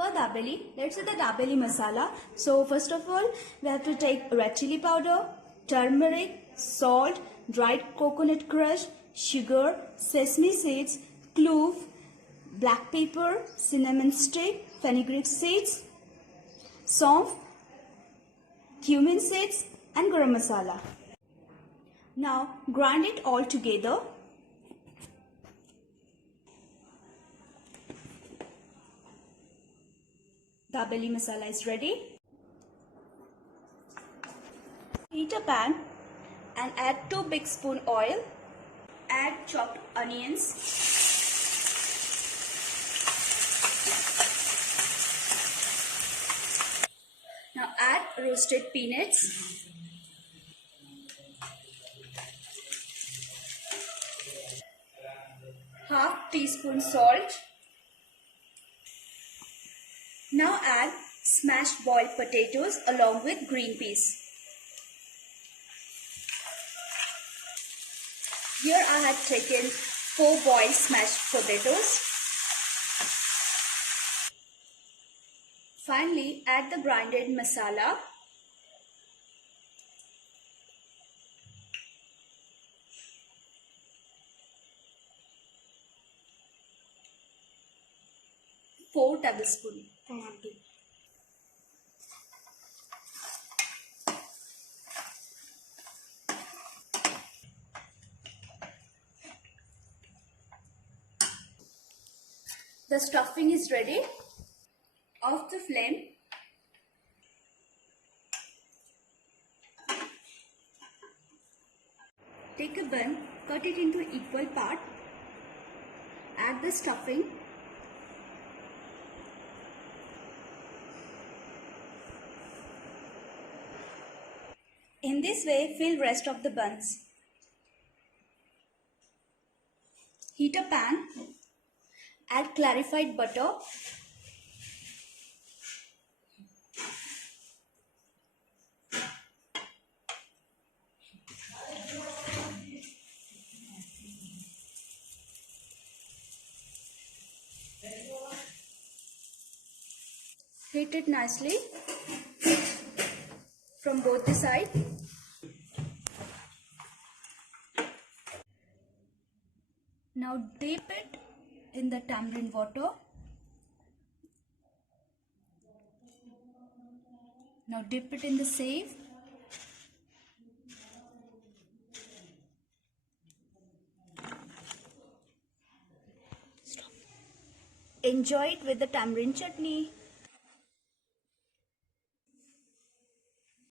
For Dabeli, let's do the Dabeli masala. So first of all, we have to take red chili powder, turmeric, salt, dried coconut crush, sugar, sesame seeds, clove, black pepper, cinnamon stick, fenugreek seeds, saunf, cumin seeds and garam masala. Now grind it all together. Dabeli masala is ready. Heat a pan and add 2 big spoon oil. Add chopped onions. Now add roasted peanuts. Half teaspoon salt. Now add smashed boiled potatoes along with green peas. Here I have taken 4 boiled smashed potatoes. Finally, add the grinded masala. Four tablespoons. The stuffing is ready. Off the flame. Take a bun, cut it into equal part. Add the stuffing. In this way, fill rest of the buns. Heat a pan. Add clarified butter. Heat it nicely from both the sides. Now dip it in the tamarind water. Now dip it in the save. Enjoy it with the tamarind chutney.